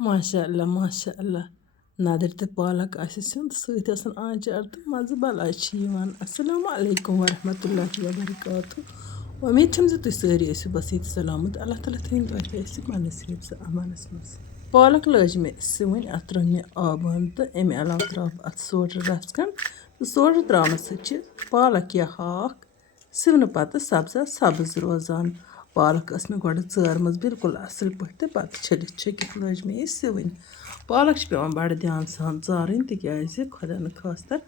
MashaAllah, MashaAllah. Nader te Palak asisyon sığıt asan ağacardı mazı balaşıyan. Assalamu alaikum wa rahmatullahi wa barakatuh. Umid छम से तुसरी ऐसी बसीत सलामत अल्लाह ताला तइन तो ऐसी मानसिब से अमानस मस पालक लज में सिवन अत्र में आबन तो एम अलाव त्राव अत सोड रस्कन सोड त्रावन सच पालक या हाक सिवन पत सब्ज रोजान पालक में गोड चर्मज बिल्कुल असल पे पत छलित छकित लज में सिवन पालक पेवान बड़ ध्यान सान चारन तिकाज खुदा न खास्तर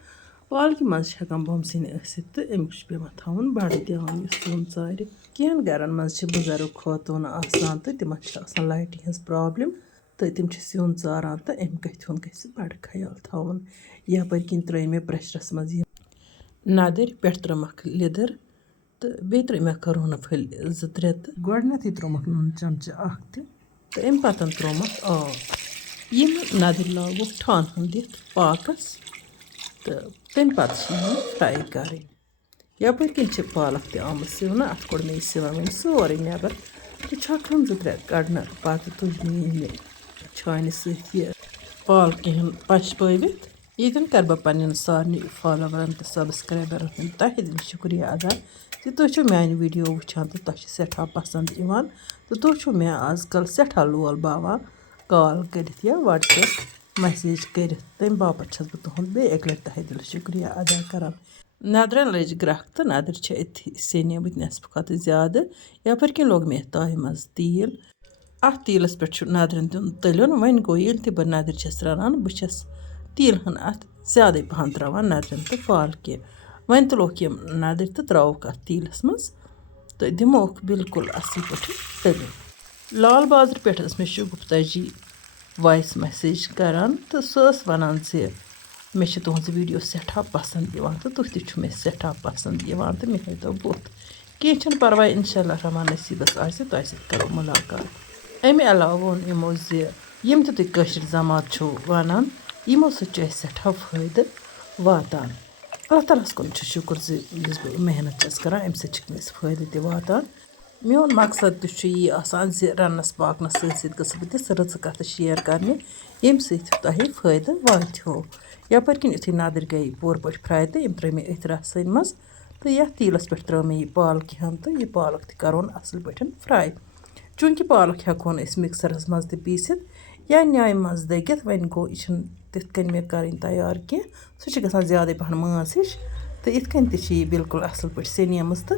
पालकि मज हेकान बमसिन ٲسِتھ तो अमिक पेवान थवन बड़ ध्यान सन चार कहें गरन मज बुजुर्ग खातून आसान तो तिमन आसान लाइट हज प्रॉब्लम तो तिम सिन चारान तो अमि कथन गि बड़ ख्याल थवन यपर किन त्रै मे प्रेशरस मज नदर पे त्रुमक लिदर तो बे त्रुमक रूहन फल 2-3 तो गोडनथ त्रुमक नून चमचा तो अमि पतन त्रुमक आब यम नदर लागो ठान दिथ पाकस तो तम पत फ्राई करें यपर किन पालक तम सिवन अत कोड़ मे सिवन वन सोरे नबर तो छकन 2-3 कड़न पत तुज मे छान सह पालक पश पवित यन कर बह पन्न सारे फॉलोवरन तो सब्सक्राइबरन हूँ तह दिन शुक्रिया अदा कि तुम मान वीडियो वुचान तो तुम सठा पसंद इवान तो तुम मे आजकल सठा लोल बावान कॉल कर या व्हाट्सएप मैसेज कर तम बापत छस बह तुहद बे एक लट तह दिल शुक्रिया अदा करान नदरन लज ग्रख तो नदर अथि सेनिमत नसफ खत ज्यादा यपर कि लोग मे ताय मज तील अत तीलस पे नदरन दिन तलन वन गो ये बह नदर छस रनान बस तील हन अत ज्यादा पहन त्रावान नदरन तो पालकि वन तुलोक यम नदर तो त्रोक अत तीलस मज तो दिमोक बिल्कुल असल पे तलिन लाल बाजार पे मे गुप्ताजी वॉइस मैसेज करान तो सस वनान जे मे तुहज वीडियो सठा पसंद यवान तो तुह तु मे सठा पसंद यवान तो मे तो बुत कह परवाह इंशाल्लाह रहमान नसीबस आसे तो करो मुलाकात अमे अलाव वोन यमो जे यम तो तुम कशिर जमात छो वनान यमो सह सठा फायदे वातान अल्लाह तालास कुन शुक्र जे यस बह मेहनत छस करान अमि सह मे फायदे ते वातान मोन मकसद तो यी आसान जे रन्नस पाकनस सत गस बह तिस रच कथ शेयर करने यम सह फायदे वाथो यपर किन युथै नदर गई पूर पे फ्राई तो यम त्रै मे अथ रसन मज तो यथ तीलस पे त्रो मे यह पालक हन तो यह पालक तरोन असल पे फ्राई चूंकि पालक हेकोन मिक्सरस मज पीसित या न्याय मज दगित वन गो यह तिथ कन मे कर तैयार कह सह गसान ज्यादा पहन मांस हिश तो इत कन यह बिल्कुल असल पे सेनिमस तो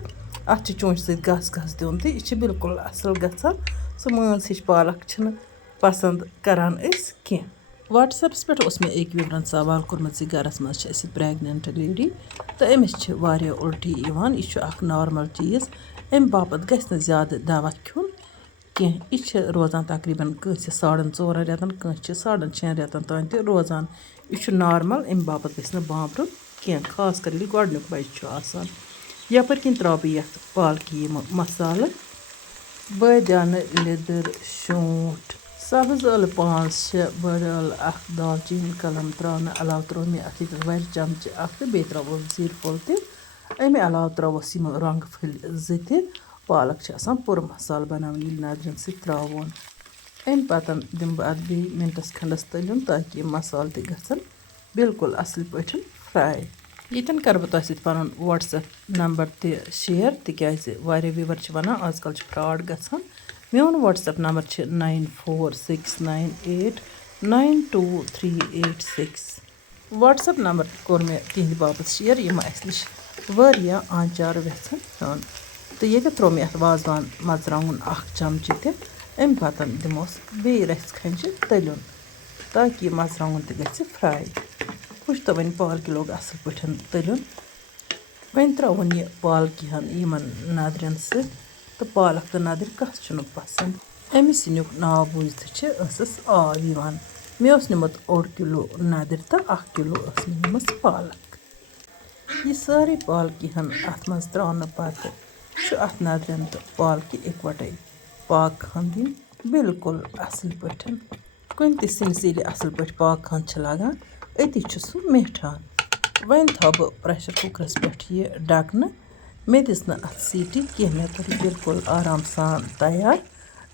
अत चूंच सत गस गस दिन तो यह बिल्कुल असल गसान सह मांस हिश पालक पसंद करान कह व्हाट्सएप्स पे मे एक विवरन सवाल कोर्मत गरस मज प्रेगनेंट लेडी तो अमिस उल्टी यह नॉर्मल चीज़ अम बापत गस ज्यादा दवा खुन कह यह रोजान तकरीबन कंस 4.5 रेतन कंस 6.5 रेतन तान तो रोजान यह नॉर्मल अम बापत गस बापरुन कह खास कर ये गोडनुक बच्चे आसान यपर किन त्रा बह ये पालकि मसाल बदान लिदर शूंठ सब्ज ٲl 5-6 बड़ ٲl 1 दालचीनी कलम त्रावन अलाव त्रो मे अत वर चमच तो बे त्रो जीर फुल अमे अलाव त्रोस यम रंग फुल 2 पालक पुर मसाल बनावन नदरन सह त्रोन अम पतन दिम बह अत बे मिनटस खंडस तलिन ताकि यम मसाल त गसन बिल्कुल असल पे फ्राई यन कर बह तुम पन व्हाट्सएप नंबर त शेयर तिकाज वारिया व्यूवर वनान आजकल फ्रॉड गसान मोन व्हाट्सएप नंबर 9466989236 व्हाट्सएप नंबर कोर मे तिहद बापत शेयर यम अस नश वारिया आचार वेछन हेन तो ये त्रो मे अत वाजवान मर्चांगन 1 चमच तम पतन दिमोस बे रस खंज तलिन ताकि मर्चांगन त गछ फ्राई कुछ तो वन पालकि लोग असल पे तलिन वन त्रोन यह पालकि हन यमन नदरन सह तो पालक तो नदर कस पसंद अमि सिनुक नाव बूझत आब यवान मे निमुत 1 किलो नदर तो 1 किलो निमस पालक यह सारी पालकि हन अत मज त्रान पत अत नदरन तो पालकि इकवटे पाक खन दिन बिल्कुल असल पे कुन त सिनस ये असल पे पाक खन लगान अति सह मेठान वन थो बह प्रेशर कुकरस पे यह ढकन मे दिस अत सीटी कह मे कर बिल्कुल आराम सान तैयार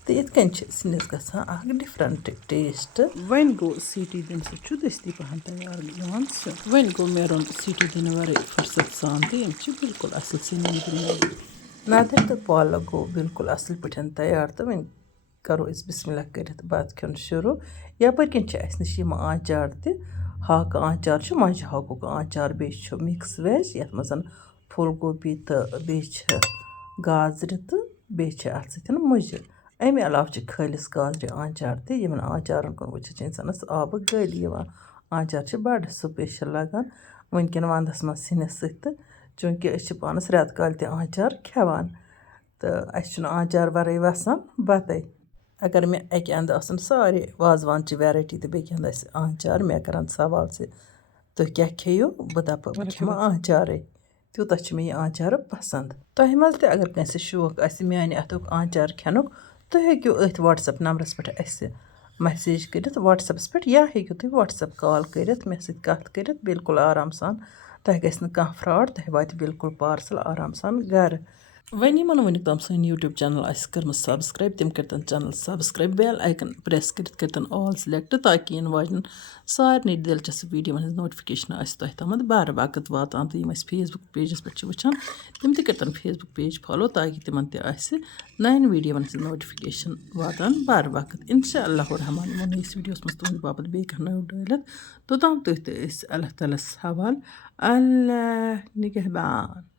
تہٕ یِتھ کٔنۍ چھِ سِنِس گژھان اَکھ ڈِفرَنٛٹ ٹیسٹ. وۄنۍ گوٚو سیٖٹی دِنہٕ سۭتۍ چھُ دٔستی پَہَن تیار یِوان سیُن. وۄنۍ گوٚو مےٚ روٚن سیٖٹی دِنہٕ وَرٲے فُرصت سان تہٕ یِم چھِ بِلکُل اَصٕل سِنۍ نیٖرِتھ. نادٕر تہٕ پالک گوٚو بِلکُل اَصٕل پٲٹھۍ تیار تہٕ وۄنۍ کَرو أسۍ بِسمہِ اللہ کٔرِتھ بَتہٕ کھیوٚن شروٗع. یَپٲرۍ کِنۍ چھِ اَسہِ نِش یِم آنچار تہِ. ہاکہٕ آنچار چھُ مۄنٛجہِ ہاکُک آنچار بیٚیہِ چھُ مِکٕس وٮ۪ج یَتھ منٛز پھوٗل گوبی تہٕ بیٚیہِ چھِ گازرِ تہٕ بیٚیہِ چھِ اَتھ سۭتۍ مُجہِ. اَمہِ علاوٕ چھِ خٲلِص گازرِ آنچار تہِ. یِمَن آنچارَن کُن وٕچھِتھ چھِ اِنسانَس آبہٕ گٲلی یِوان. آنچار چھِ بَڑٕ سٕپیشَل لَگان وٕنۍکٮ۪ن وَنٛدَس منٛز سِنِس سۭتۍ تہٕ چوٗنٛکہِ أسۍ چھِ پانَس رٮ۪تہٕ کالہِ تہِ آنچار کھٮ۪وان تہٕ اَسہِ چھُنہٕ آنچار وَرٲے وَسان بَتَے. اگر مےٚ اَکہِ اَندٕ آسَن سارے وازوانچہِ وٮ۪رایٹی تہٕ بیٚکہِ اَندٕ آسہِ آنچار مےٚ کَرَن سوال زِ تُہۍ کیٛاہ کھیٚیِو بہٕ دَپہٕ بہٕ کھٮ۪مہٕ آنچارٕے. تیوٗتاہ چھِ مےٚ یہِ آنچارٕ پَسنٛد. تۄہہِ منٛز تہِ اگر کٲنٛسہِ شوق آسہِ میٛانہِ اَتھُک آنچار کھٮ۪نُک تُہۍ ہیٚکِو أتھۍ وَٹسَپ نمبرَس پٮ۪ٹھ اَسہِ مَسیج کٔرِتھ وَٹسَپَس پٮ۪ٹھ یا ہیٚکِو تُہۍ وَٹسَپ کال کٔرِتھ مےٚ سۭتۍ کَتھ کٔرِتھ بِلکُل آرام سان. تۄہہِ گژھِ نہٕ کانٛہہ فرٛاڈ تۄہہِ واتہِ بِلکُل پارسَل آرام سان گَرٕ. وۄنۍ یِمَن وٕنیُک تام سٲنۍ یوٗٹیوٗب چَنَل آسہِ کٔرمٕژ سَبسکرٛایب تِم کٔرۍتَن چَنَل سَبسکرٛایب بیل آیکَن پرٛٮ۪س کٔرِتھ کٔرۍتَن آل سِلٮ۪کٹ تاکہِ یِنہٕ واجٮ۪ن سارنٕے دِلچَسپ ویٖڈیوَن ہٕنٛز نوٹِفِکیشن آسہِ تۄہہِ تامَتھ بَرٕ وقت واتان تہٕ یِم أسۍ فیس بُک پیجَس پٮ۪ٹھ چھِ وٕچھان تِم تہِ کٔرۍتَن فیس بُک پیج فالو تاکہِ تِمَن تہِ آسہِ نَیَن ویٖڈیوَن ہٕنٛز نوٹِفِکیشَن واتان بَرٕ وقت. اِنشاء اللہُ رحمان یِمو نٔیِس ویٖڈیوَس منٛز تُہٕنٛدِ باپَتھ بیٚیہِ کانٛہہ نٔو ڈٲلِتھ توٚتام تُہۍ تہٕ أسۍ اللہ تعالیٰ ہَس حوال. اللہ نِگہبان.